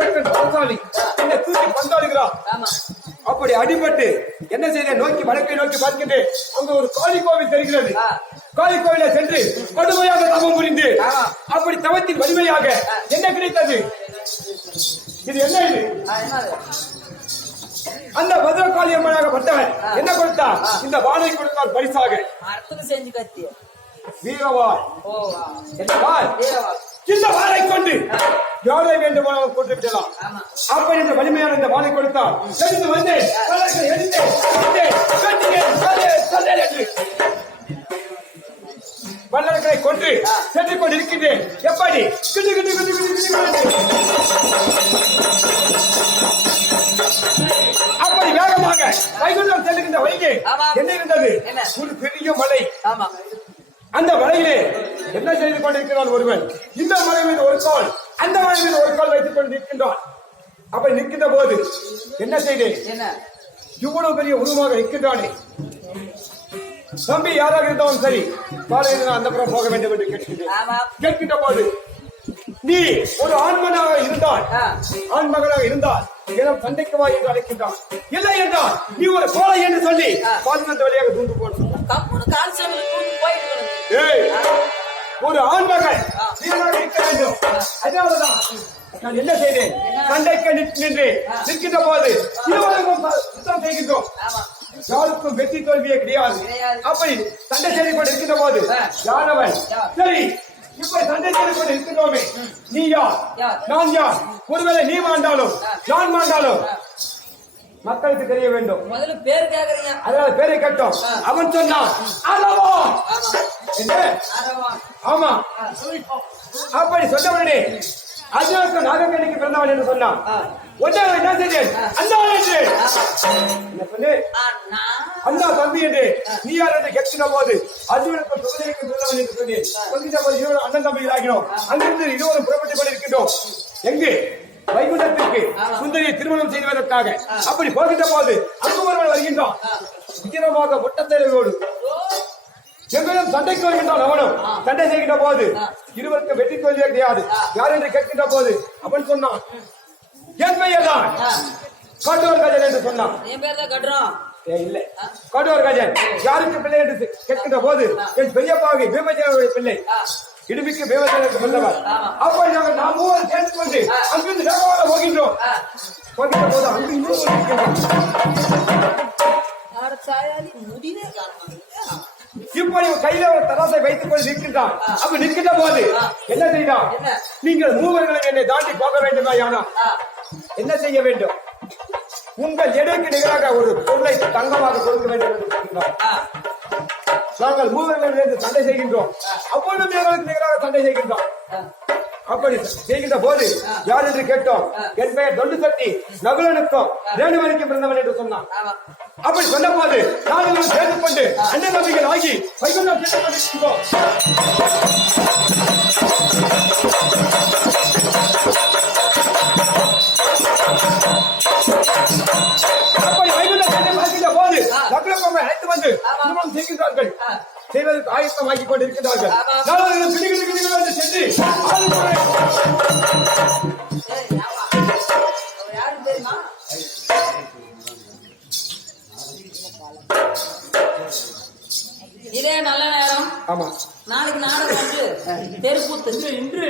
என்னை தூக்கி பந்தாடுகிறான் ஆமா. அப்படி அடிபட்டு என்ன செய்த நோக்கி வடக்கை நோக்கி பார்க்கின்றேன். அங்க ஒரு காளி கோவில் தெரிகிறது. காளி கோவில சென்று கடுமையாக தவம் புரிந்து. அப்படி தவத்தின் வலிமையாக என்ன கிடைத்தது? இது என்ன இது? அந்த பத்ரகாளி அம்மனாக பட்டவன் என்ன கொடுத்தார் இந்த வாளை கொடுத்தார் பரிசாக. வீரவாள். ஓ ஆ. என்ன வாள் வீரவாள். இந்த வாளை கொண்டு. யாரை வேண்டுமானாலும் கொண்டு விடலாம் ஆமா. அப்படி இந்த வலிமையான இந்த வாளை கொடுத்தால் எழுந்து வந்து பல்லக்கை எடுத்து கொண்டு, கட்டினேன், சொன்னேன், சொன்னேன் என்று. வல்லர்களை கொன்று சென்று கொண்டு இருக்கின்றேன் எப்படி கிட்டு கிட்டு கிட்டு கிட்டு. அப்படி வேகமாக வைகுண்டம் செல்லுகின்ற வழியே. என்ன இருந்தது? ஒரு பெரிய மலை. ஆமா. அந்த மலையிலே என்ன செய்து கொண்டிருக்கிறான் ஒருவன்? இந்த மலை மீது ஒரு கால் அந்த மலை மீது ஒரு கால் வைத்துக் கொண்டு நிற்கின்றான். அப்படி நிற்கின்ற போது என்ன செய்தேன்? இவ்வளவு பெரிய உருவமாக நிற்கின்றானே. தம்பி யாராக இருந்தாலும் சரி பாலையில் அந்த புறம் போக வேண்டும் என்று கேட்கின்றேன். கேட்கின்ற போது நீ ஒரு ஆண்மனாக இருந்தால் ஆ. ஆண் மகனாக இருந்தால் இளம் சண்டைக்கு வா என்று அழைக்கின்றான். இல்லை என்றால் நீ ஒரு கோலை என்று சொல்லி. பாதுகாத்த வழியாக தூண்டு. ஏய் ஒரு ஆண். வீரனாக இருக்க வேண்டும். அதனாலதான் நான் என்ன செய்தேன்? சண்டைக்கு நின்று நிற்கின்ற போது யுத்தம் செய்கின்றோம். யாருக்கும் வெற்றி தோல்வியே கிடையாது. அப்படி சண்டை செய்து கொண்டு இருக்கின்ற போது. யாரவன் யார்? சரி இப்ப சண்டை செய்து கொண்டு இருக்கின்றோமே நீ யார்? நான் யார் ஒருவேளை நீ மாண்டாலும். நான் மாண்டாலும். மக்களுக்கு தெரிய வேண்டும் முதல்ல பேர் கேக்குறீங்க அதனால பேரை கேட்டோம். அவன் சொன்னான். ஆமா என்ன ஆமா. அப்படி சொன்னவனே அஜாக்கு நாகக்கண்ணிக்கு பிறந்தவன் என்று சொன்னான் என்ன செய்தேன் அந்த என்று. என்ன சொன்னேன் அண்ணா. அண்ணா தம்பி என்று. நீ யார் என்று கேட்கிற போது சுகதேவிக்கு பிறந்தவன் என்று சொன்னேன். சொல்கின்ற போது இருவரும் அண்ணன் தம்பிகள் ஆகினோம். அங்கிருந்து இருவரும் புறப்பட்டுக் கொண்டிருக்கின்றோம். எங்கு? வைகுண்டத்திற்கு சுந்தரியை திருமணம் செய்வதற்காக. அப்படி போகின்ற போது அங்கு ஒருவன் வருகின்றான் ஒட்டத்தேரோடு எங்களும் சண்டைக்கு வருகின்றான் அவனும் சண்டை செய்கின்ற போது இருவருக்கு வெற்றி தோல்வியே கிடையாது. யார் என்று கேட்கின்ற போது அவன் சொன்னான் என் பெயர்தான் ஆ, காட்டோர் கஜன் என்று சொன்னான் என் பேர் தான் கட்டுறோம் இல்லை காட்டோர் கஜன் யாருக்கு பிள்ளை என்று கேட்கின்ற போது என் பெரியப்பாவை பீமஜனுடைய பிள்ளை. இடுமிக்கு பீமஜனுக்கு பிள்ளவர். அப்படி நாங்கள் நாம் மூவர் சேர்ந்து கொண்டு அங்கிருந்து வேகமாக போகின்றோம். போகின்ற போது அங்கு மாட்டேங்குது. இப்படி கையில ஒரு தராசை வைத்துக் கொண்டு நிற்கின்றான் அப்ப நிற்கின்ற போது என்ன செய்தான்? நீங்கள் மூவர்களும் என்னை தாண்டி போக வேண்டுமா யானா என்ன செய்ய வேண்டும்? உங்கள் எடைக்கு நிகராக ஒரு பொருளை தங்கமாக கொடுக்க வேண்டும் என்று நாங்கள் மூவர்களிலிருந்து சண்டை செய்கின்றோம். அப்பொழுதும் எங்களுக்கு நிகராக சண்டை செய்கின்றோம். அப்படி செய்கின்ற போது யார் என்று கேட்டோம். என் பெயர் தொண்டு சக்தி நகுலனுக்கும் ரேணுவனுக்கு பிறந்தவன் என்று சொன்னான். அப்படி சொன்ன போது நாங்கள் சேர்ந்து கொண்டு அண்ணன் நம்பிகள் ஆகி வைகுண்டம் சென்று கொண்டிருக்கின்றோம். அப்படி சென்று பார்க்கின்ற போது நகுலப்பம்மை அழைத்து வந்து திருமணம் செய்கின்றார்கள். செய்வதற்கு ஆயத்தமாக்கி கொண்டிருக்கிறார்கள் நாங்கள் கிளி கிளி கிளி என்று சென்று ஆளுநரை ஏய், ஆமா. அவர் யாருன்னு தெரியுமா இதே நல்ல நேரம். ஆமா. நாளைக்கு நாடகம் வந்து தெருக்கூத்து. இன்று.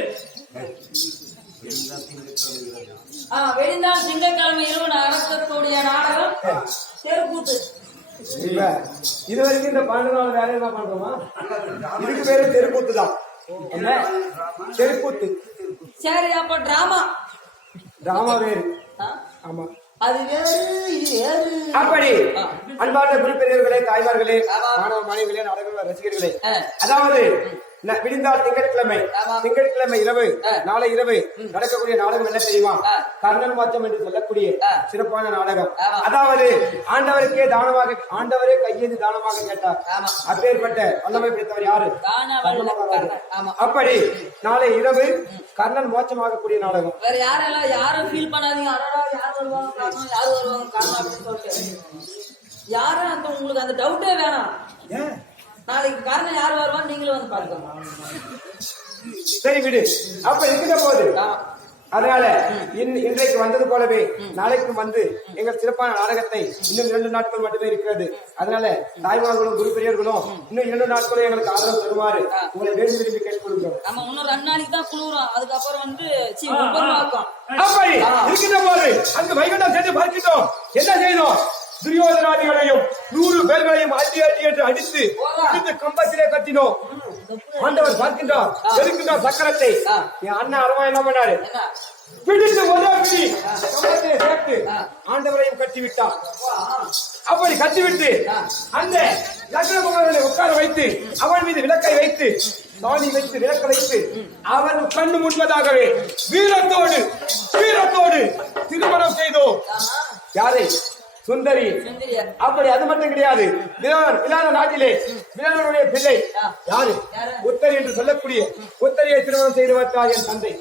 வெடிந்தால் திங்கட்கிழமை இரவு நடத்தக்கூடிய நாடகம் தெருக்கூத்து. இது வரைக்கும் இந்த பன்னெண்டு நாள் வேலை என்ன பண்றோமா? இதுக்கு பேரு தெருக்கூத்து தான். என்ன? தெருக்கூத்து. சரி அப்ப டிராமா. டிராமா வேறு. ஆமா. அது அப்படி. அன்பார்ந்த குறிப்பிரியர்களே தாய்மார்களே. மாணவ மாணவிகளே நாடக ரசிகர்களே. அதாவது விடிந்தால் திங்கட்கிழமை. திங்கட்கிழமை இரவு. நாளை இரவு நடக்கக்கூடிய நாடகம் என்ன தெரியுமா. கர்ணன் மாற்றம் என்று சொல்லக்கூடிய. சிறப்பான நாடகம். அதாவது ஆண்டவருக்கே தானமாக ஆண்டவரே கையேந்து தானமாக கேட்டார். அப்பேற்பட்ட வல்லமை பிடித்தவர் யாரு அப்படி நாளை இரவு கர்ணன் மோட்சமாகக்கூடிய நாடகம். வேற யாரெல்லாம் யாரும் ஃபீல் பண்ணாதீங்க. யார் வருவாங்க யார் வருவாங்க காரணம் அப்படின்னு சொல்லிட்டு. யாரும் அந்த உங்களுக்கு அந்த டவுட்டே வேணாம். ஏன்? நாளைக்கு காரணம் யார் வருவான்னு நீங்களும் வந்து பாருங்க சரி விடு. அப்ப இருக்கிற போது. அதனால இன்- இன்றைக்கு வந்தது போலவே நாளைக்கு வந்து எங்கள் சிறப்பான நாடகத்தை இன்னும் இரண்டு நாட்கள் மட்டுமே இருக்கிறது. அதனால தாய்மார்களும் குரு பெரியர்களும் இன்னும் இரண்டு நாட்களும் எங்களுக்கு ஆதரவு தருமாறு உங்களை வேண்டி விரும்பி கேட்டுக்கொள்கிறோம். நம்ம இன்னும் ரெண்டு நாளைக்கு தான் குளிரும் அதுக்கப்புறம் வந்து அப்படி இருக்கின்ற போது அந்த வைகுண்டம் சென்று பார்க்கின்றோம் என்ன செய்தோம்? துரியோதனாதிகளையும் நூறு பேர்களையும் அடி அடி என்று அடித்து இடித்து கம்பத்திலே கட்டினோம். ஆண்டவர் பார்க்கின்றார் எடுக்கின்றார் சக்கரத்தை. என் அண்ணன் அரவா என்ன பண்ணாரு? பிடித்து ஒரே பிடி. கம்பத்திலே சேர்த்து. ஆண்டவரையும் கட்டிவிட்டார் அப்படி கட்டிவிட்டு அந்த லக்னகுமாரனை உட்கார வைத்து அவன் மீது விளக்கை வைத்து சாணி வைத்து விளக்க வைத்து அவன் கண்ணு முன்பதாகவே வீரத்தோடு வீரத்தோடு திருமணம் செய்தோம். யாரை? சுந்தரி. அப்படி அது மட்டும் கிடையாது. விலான நாட்டிலே விலானுடைய பிள்ளை. யாரு? உத்தரி என்று சொல்லக்கூடிய உத்தரியை திருமணம் செய்து வைத்தார் என் தந்தை.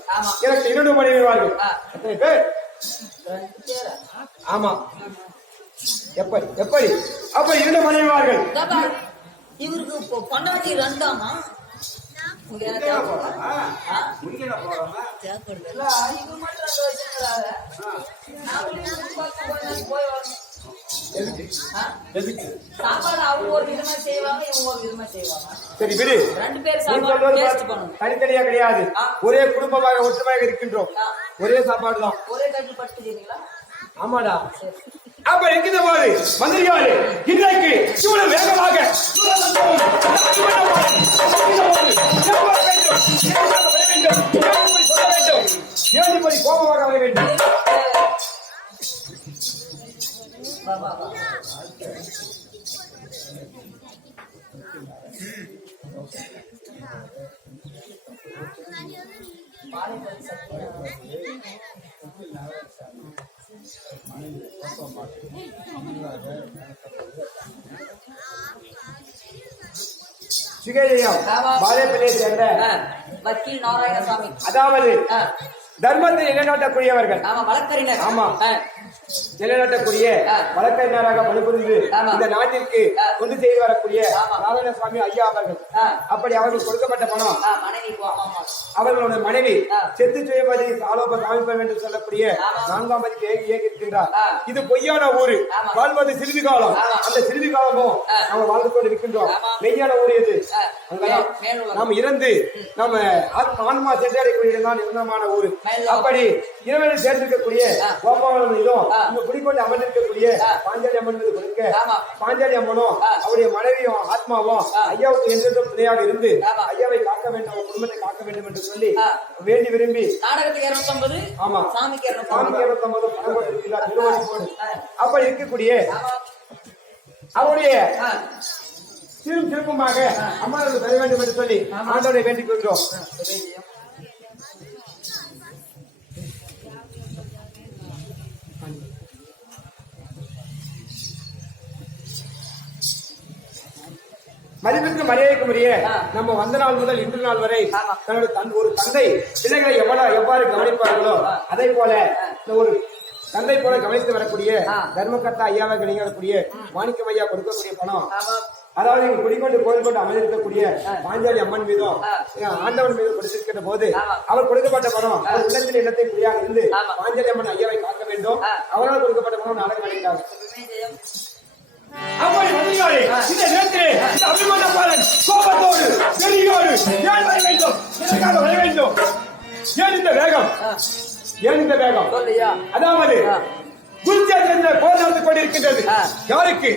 எனக்கு இரண்டு மனைவிவார்கள் ஆ. எத்தனை பேர்? ஆமா. எப்படி? எப்படி? அப்ப இரண்டு மனைவிமார்கள் தாத்தா, இவருக்கு பொண்டாட்டி ரெண்டாமா? போய் நாளைக்கு போய் வரணும். எதுக்கு? ஆ? எதுக்கு? சாப்பாடு அவங்க ஒரு விதமா செய்வாங்க இவங்க ஒரு விதமா செய்வாங்க. சரி விடு. ரெண்டு பேர் நீ சாப்பாடு சொல்வது டேஸ்ட் பாரு, பண்ணணும் தனித்தனியா கிடையாது. ஒரே குடும்பமாக ஒற்றுமையாக இருக்கின்றோம். ஒரே சாப்பாடு தான் ஒரே படுத்துக்கிறீங்களா ஆமாடா. அப்ப இருக்கின்ற போது மந்திரியாரு இன்றைக்கு இவ்வளவு வேகமாக ஏழுபடி கோபமாக வர வேண்டும். சிகையம். பாலேப்பிள்ளையை சேர்ந்த வக்கீல் நாராயணசாமி அதாவது தர்மத்தை நிலைநாட்டக்கூடியவர்கள் ஆமா வழக்கறிஞர் ஆமா. நிலைநாட்டக்கூடிய. வழக்கறிஞராக பணிபுரிந்து. இந்த நாட்டிற்கு. கொண்டு செய்து வரக்கூடிய. நாராயணசுவாமி ஐயா அவர்கள். அப்படி அவர்கள் கொடுக்கப்பட்ட பணம் அவர்களுடைய மனைவி. செத்து சுயமதி ஆலோப காமிப்பம் என்று சொல்லக்கூடிய. நான்காம் பதிக்கு ஆ. இது பொய்யான ஊரு. வாழ்வது சிறிது காலம். அந்த சிறிது காலமும். நாம் வாழ்ந்து கொண்டு இருக்கின்றோம். மெய்யான ஊர் எது. நாம் இறந்து நம்ம ஆன்மா சென்றடையக்கூடிய தான் நிரந்தரமான ஊரு. அப்படி இரவில் சேர்ந்திருக்கக்கூடிய. கோபாலம் ஆ. இங்க குடிக்கொண்டு அமர்ந்திருக்கக்கூடிய. பாஞ்சாலி அம்மன் கொடுக்க. பாஞ்சாலி அம்மனும். அவருடைய மனைவியும் ஆத்மாவும். ஐயாவுக்கு என்றென்றும் துணையாக இருந்து. ஐயாவை காக்க வேண்டும் அவர் குடும்பத்தை காக்க வேண்டும் என்று சொல்லி. வேண்டி விரும்பி நாடகத்துக்கு இருநூத்தம்பது ஆமா. சாமிக்கு சாமி இருநூத்தம்பது இருபத்தொன்பது பணம். அப்படி இருக்கக்கூடிய அவருடைய ஆ, சிறும் சிறப்புமாக அம்மாவுக்கு தர வேண்டும் என்று சொல்லி ஆண்டவரை வேண்டிக் கொள்கிறோம் மதிப்பிற்கு மரியாதைக்கு உரிய ஆ. நம்ம வந்த நாள் முதல் இன்று நாள் வரை. தன்னுடைய தன் ஒரு தந்தை பிள்ளைகளை எவ்வளவு எவ்வாறு கவனிப்பார்களோ அதே போல இந்த ஒரு தந்தை போல கவனித்து வரக்கூடிய. தர்மகர்த்தா ஐயாவை கணிக்கக்கூடிய மாணிக்கம் ஐயா கொடுக்கக்கூடிய பணம் அதாவது இங்க குடிக்கொண்டு கோயில் கொண்டு அமர்ந்திருக்கக்கூடிய பாஞ்சாலி அம்மன் மீதும். ஆண்டவன் மீது கொடுத்திருக்கிற போது. அவர் கொடுக்கப்பட்ட பணம் உள்ளத்தில் இடத்தை குறியாக இருந்து. பாஞ்சாலி அம்மன் ஐயாவை காக்க வேண்டும். அவரால் கொடுக்கப்பட்ட பணம் நாடகம் விஜயம் அப்படி மந்திரியாரே, இந்த நேரத்திலே இந்த அபிமான பாலன் கோபத்தோடு வெறியோடு ஏன் வர வேண்டும்? எதற்காக வர வேண்டும்? ஏன் இந்த வேகம்? ஏன் இந்த வேகம்? அதாவது ஆ. குருச்சேத்திரத்தில் போர் நடந்து கொண்டிருக்கின்றது. யாருக்கு?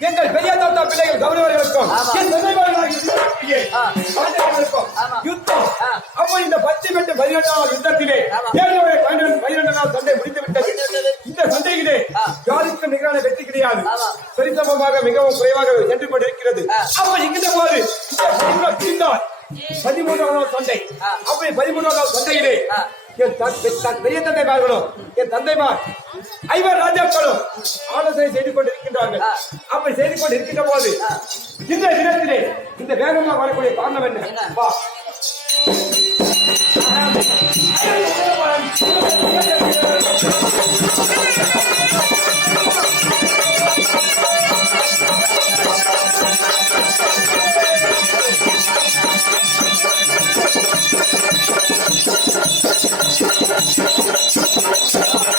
எங்கள் பெரிய தாத்தா பிள்ளைகள் கௌரவர்களுக்கும். என் ஆமா. யுத்தம். அப்போ இந்த பத்து மெட்டு பதினெட்டாம் யுத்தத்திலே ஆமா. ஏழு பன்னிரண்டு பன்னிரெண்டாம் சண்டை முடித்து விட்டது இந்த சண்டையிலே ஆ. யாருக்கும் நிகரான வெற்றி கிடையாது. சரிசமமாக மிகவும் குறைவாக சென்று கொண்டிருக்கிறது. அப்ப இங்கிட்ட போது பதிமூன்றாவது சண்டை. அப்படி பதிமூன்றாவது சண்டையிலே. என் பெரிய தந்தைமார்களும் என் தந்தைமார் ஐவர் ராஜாக்களும் ஆலோசனை செய்து கொண்டிருக்கின்றார்கள் ஆ. அப்படி செய்து கொண்டு இருக்கின்ற போது இந்த தினத்திலே இந்த வேகமாக வரக்கூடிய காரணம் என்ன? வா செய்தேன்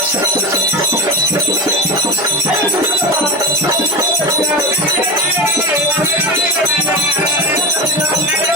Thank you.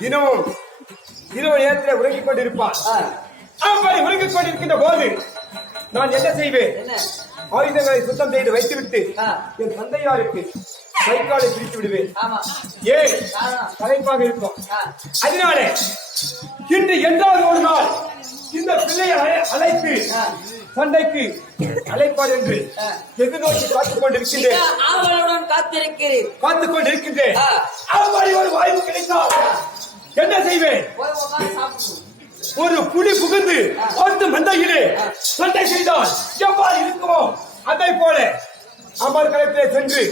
தினமும் இரவு நேரத்தில் உறங்கிக் கொண்டிருப்பான். அப்படி உறங்கிக் கொண்டிருக்கின்ற போது நான் என்ன செய்வேன்? ஆயுதங்களை சுத்தம் செய்து வைத்துவிட்டு. என் தந்தையாருக்கு கைக்காலை பிரித்து விடுவேன். ஏன். தலைப்பாக இருக்கும். அதனாலே இன்று என்றாவது ஒரு நாள் இந்த பிள்ளையை அழை- அழைத்து. சண்டைக்கு அழைப்பார் என்று. எதிர்நோக்கி காத்துக் கொண்டிருக்கின்றேன். காத்திருக்கிறேன் காத்துக் கொண்டிருக்கின்றேன். அப்படி ஒரு வாய்ப்பு கிடைத்தால் என்ன செய்வேன் ஒரு புலி புகுந்து பத்து மந்தையிலே சண்டை செய்தால் எவ்வாறு இருக்குமோ அதை போல அமர் களத்திலே சென்று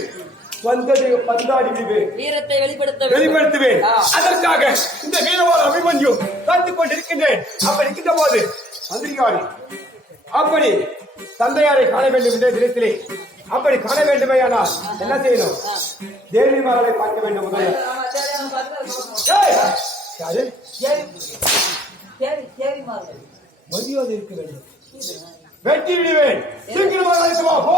வந்ததை பந்தாடி விடுவேன் வீரத்தை வெளிப்படுத்த. வெளிப்படுத்துவேன். அதற்காக இந்த வீரவாத அபிமன்யு காத்துக் கொண்டிருக்கின்றேன் அப்படி இருக்கின்ற போது மந்திரிகாரி அப்படி தந்தையாரை காண வேண்டும் என்ற தினத்திலே அப்படி காண வேண்டுமேயானால் என்ன செய்யணும்? தேவி மகளை பார்க்க வேண்டும் முதல்ல. மரியாதை இருக்க வேண்டும். வெட்டி விடுவேன். சீக்கிரமாக போ.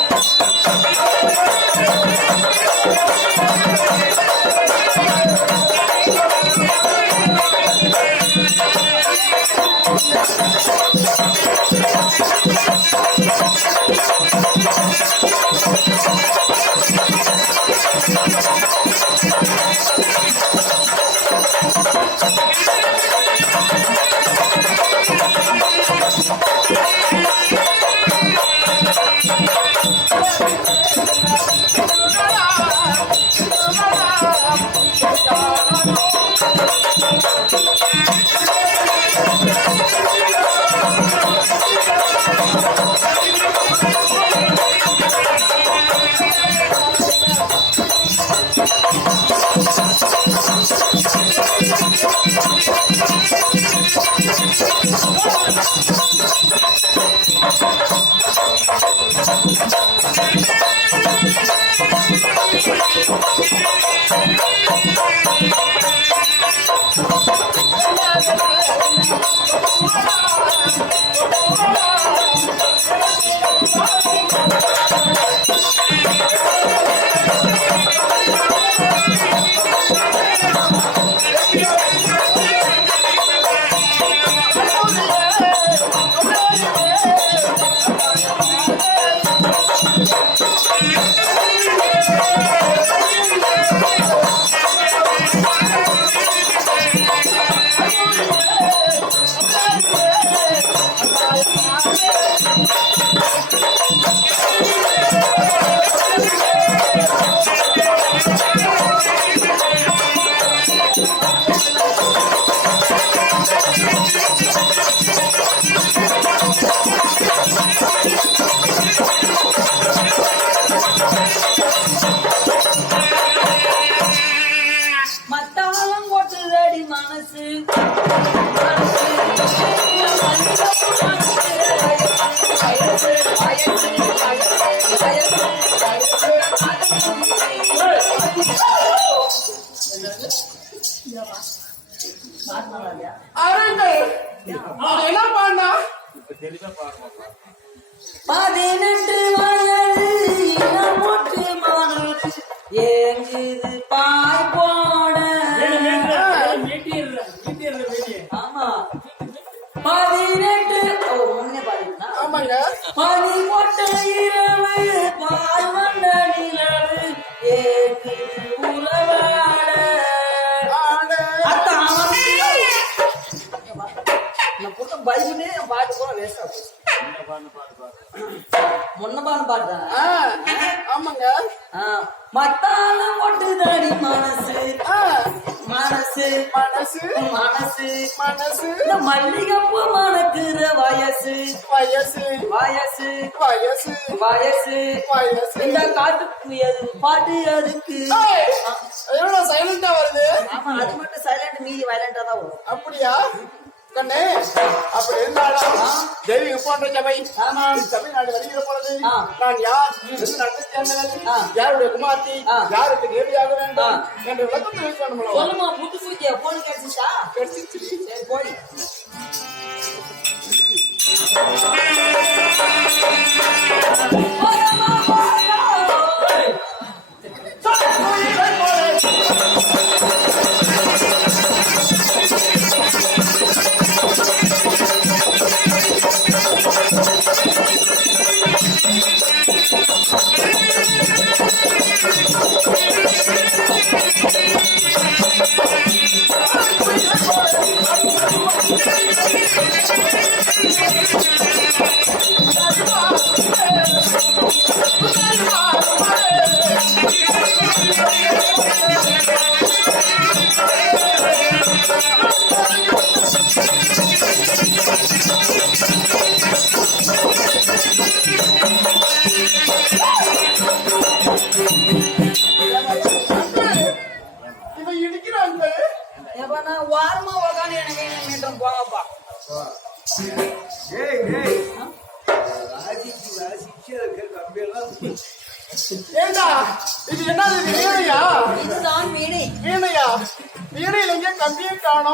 Thank you. பைபிளே என் பாட்டு கூட வேஸ்டா போச்சு. முன்னபான பாட்டு தானே? ஆமாங்க. மத்தால ஒட்டுதடி மனசு. மனசு மனசு. மனசு மனசு. மல்லிகைப்பூ மணக்குற வயசு. வயசு. வயசு. வயசு. வயசு. வயசு. இந்த காட்டுக்கு எது பாட்டு அதுக்கு எவ்வளவு சைலண்டா வருது. ஆமா அது மட்டும் சைலண்ட் மீதி வயலண்டா தான் வரும். அப்படியா? கண்ணே அப்படி இருந்தாலும் தெய்வீக போன்ற சபை. தமிழ்நாடு வருகிற பொழுது. நான் யார்? ஆ. யாருடைய குமார்த்தி. யாருக்கு தேவியாக வேண்டும். என்று விளக்கத்தை வைக்க வேண்டும் சொல்லுமா புத்து சூத்தியா போன் கிடைச்சிச்சா சரி போடி.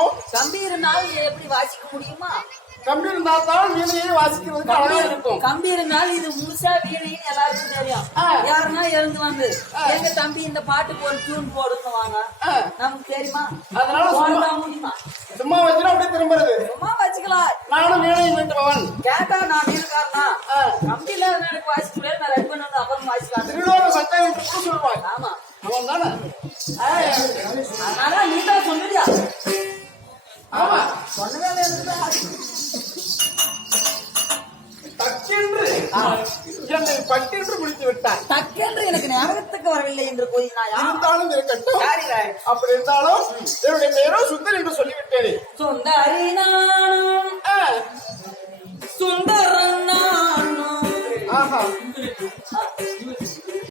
கம்பியை காணோம் கம்பி இருந்தால் இதை எப்படி வாசிக்க முடியுமா? கம்பி இருந்தா தான் வீணையை வாசிக்கிறதுக்கு அழகா இருக்கும். கம்பி இருந்தால் இது முழுசா வீணைன்னு எல்லாருக்கும் தெரியும். யாருன்னா எழுந்து வந்து எங்க தம்பி இந்த பாட்டுக்கு ஒரு டியூன் போடுங்க வாங்க. நமக்கு தெரியுமா? அதனால சும்மா- முடியுமா? சும்மா வச்சுனா அப்படியே திரும்புறது. சும்மா வச்சுக்கலாம். நானும் வீணையை மீட்டுபவன் கேட்டா நான் இருக்காருனா ஆ. கம்பியில எனக்கு வாசிக்க முடியாது நான் ரெண்டு பண்ணி அப்புறம் வாசிக்கலாம். திருவிழா சட்டம் சொல்லுவான் ஆமா. அவன் தானே? அதனால நீ தான் சொன்னியா ஆமா சொன்னதே இருக்குதா தக்கென்று. என்னை பட்டென்று முடித்து விட்டான் டக்கென்று எனக்கு ஞாபகத்துக்கு வரவில்லை என்று யார் இருந்தாலும் இருக்கட்டும்? அப்படி இருந்தாலும் என்னுடைய பேரோ சுந்தர் என்று சொல்லிவிட்டேனே. சுந்தரி நானும். சுந்தரன் நானும். ஆஹா.